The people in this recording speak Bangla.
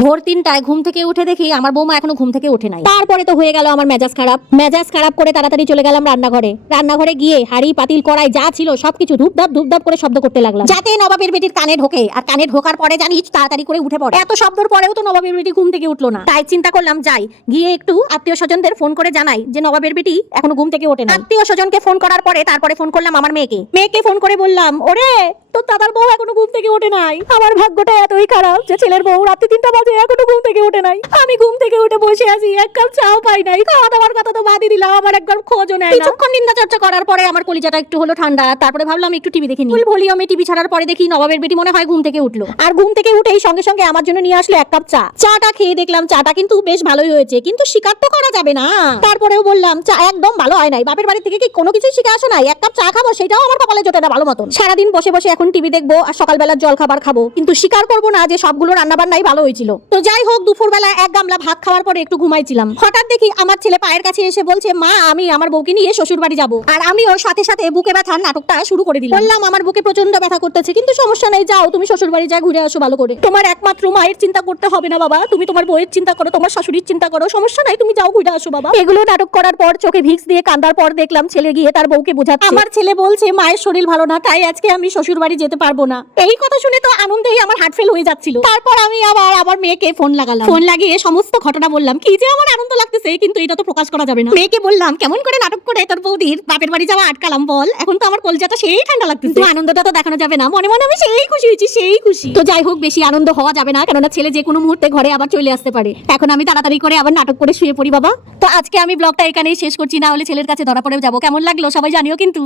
ভোর ৩টায় ঘুম থেকে উঠে দেখি আমার বৌমা এখনো ঘুম থেকে ওঠে নাই। তারপরে তো হয়ে গেল আমার মেজাজ খারাপ করে তাড়াতাড়ি চলে গেলাম রান্নাঘরে গিয়ে হাড়ি পাতিল কড়াই যা ছিল সবকিছু ধূপধাপ করে শব্দ করতে লাগলাম, যাতে নবাবের বেটির কানে ঢোকে। আর কানে ঢোকার পরে জানিস তাড়াতাড়ি করে উঠে পড়ে। এত শব্দর পরেও তো নবাবের বেটি ঘুম থেকে উঠলো না। তাই চিন্তা করলাম যাই গিয়ে একটু আত্মীয় স্বজনদের ফোন করে জানাই যে নবাবের বেটি এখনো ঘুম থেকে ওঠে না। আত্মীয় স্বজনকে ফোন করার পরে তারপরে ফোন করলাম আমার মেয়েকে ফোন করে বললাম, ওরে তোর দাদার বউ এখনো ঘুম থেকে ওঠে নাই। আমার ভাগ্যটা এতই খারাপ যে ছেলের বউ রাতে ৩টা বাজে এখনো ঘুম থেকে ওঠে নাই। আমি ঘুম থেকে উঠে বসে আছি, এক কাপ চাও পাই নাই। খাওয়া দাওয়ার কথা তো বাদই দিলাম, আমার একবার খোঁজও নেয় না। কিছুক্ষণ নিন্দা চর্চা করার পরে আমার কলিজাটা একটু হলো ঠান্ডা। তারপরে ভাবলাম একটু টিভি দেখে নিই। ফুল ভলিউমে টিভি ছাড়ার পরে দেখি নবাবের বেটি মনে হয় ঘুম থেকে উঠলো। আর ঘুম থেকে উঠেই সঙ্গে সঙ্গে আমার জন্য নিয়ে আসলো এক কাপ চা। চাটা খেয়ে দেখলাম চাটা কিন্তু বেশ ভালোই হয়েছে, কিন্তু স্বীকার তো করা যাবে না। তারপরেও বললাম চা একদম ভালো হয় নাই। বাপের বাড়ি থেকে কি কোনো কিছু শিখে আসো নাই? এক কাপ চা খাবো সেটাও আমার কপালে জোটে না ভালো মতন। সারাদিন বসে বসে এখন টিভি দেখবো আর সকালবেলার জল খাবার খাবো, কিন্তু স্বীকার করবো না যে সবগুলো রান্নাবান্নাই ভালো হয়েছিল। তো যাই হোক, দুপুরবেলা এক গামলা ভাত খাওয়ার পরে একটু ঘুমাইছিলাম। হঠাৎ দেখি আমার ছেলে পায়ের কাছে এসে বলছে, মা আমি আমার বউকে নিয়ে শ্বশুর বাড়ি যাবো। আর আমি ওর সাথে সাথে বুকে ব্যথার নাটকটা শুরু করে দিলাম। বললাম আমার বুকে প্রচন্ড ব্যথা করতেছে, কিন্তু সমস্যা নেই, যাও তুমি শ্বশুর বাড়ি যা ঘুরে আসো ভালো করে। তোমার একমাত্র মায়ের চিন্তা করতে হবে না বাবা, তুমি তোমার বউয়ের চিন্তা করো, তোমার শাশুড়ির চিন্তা করো, সমস্যা নাই, তুমি যাও ঘুরে আসো বাবা। এগুলো নাটক করার পর চোখে ভিক্স দিয়ে কান্দার পর দেখলাম ছেলে গিয়ে তার বউকে বোঝাচ্ছে। আমার ছেলে বলছে মায়ের শরীর ভালো না, তাই আজকে আমি শ্বশুর বাড়ি যেতে পারবো না। এই কথা শুনে তো আনন্দেই আমার হার্ট ফেল হয়ে যাচ্ছিল। তারপর আমি আবার মেয়েকে ফোন লাগালাম। ফোন লাগিয়ে সমস্ত ঘটনা বললাম, কি যে আমার আনন্দ লাগতেছে, কিন্তু এটা তো প্রকাশ করা যাবে না। মেয়েকে বললাম, কেমন করে নাটক করে তোর বৌদির বাপের বাড়ি যাওয়া আটকালাম বল। এখন তো আমার কলজাটা সেই ঠান্ডা লাগতেছে, তো আনন্দটা তো দেখানো যাবে না। মনে মনে আমি সেই খুশি হয়েছি, সেই খুশি। তো যাই হোক, বেশি আনন্দ হওয়া যাবে না, কেননা ছেলে যে কোনো মুহূর্তে ঘরে আবার চলে আসতে পারে। এখন আমি তাড়াতাড়ি করে আবার নাটক করে শুয়ে পড়ি বাবা। তো আজকে আমি ব্লগটা এখানেই শেষ করছি, না হলে ছেলের কাছে ধরা পড়ে যাবো। কেমন লাগলো সবাই জানিও কিন্তু।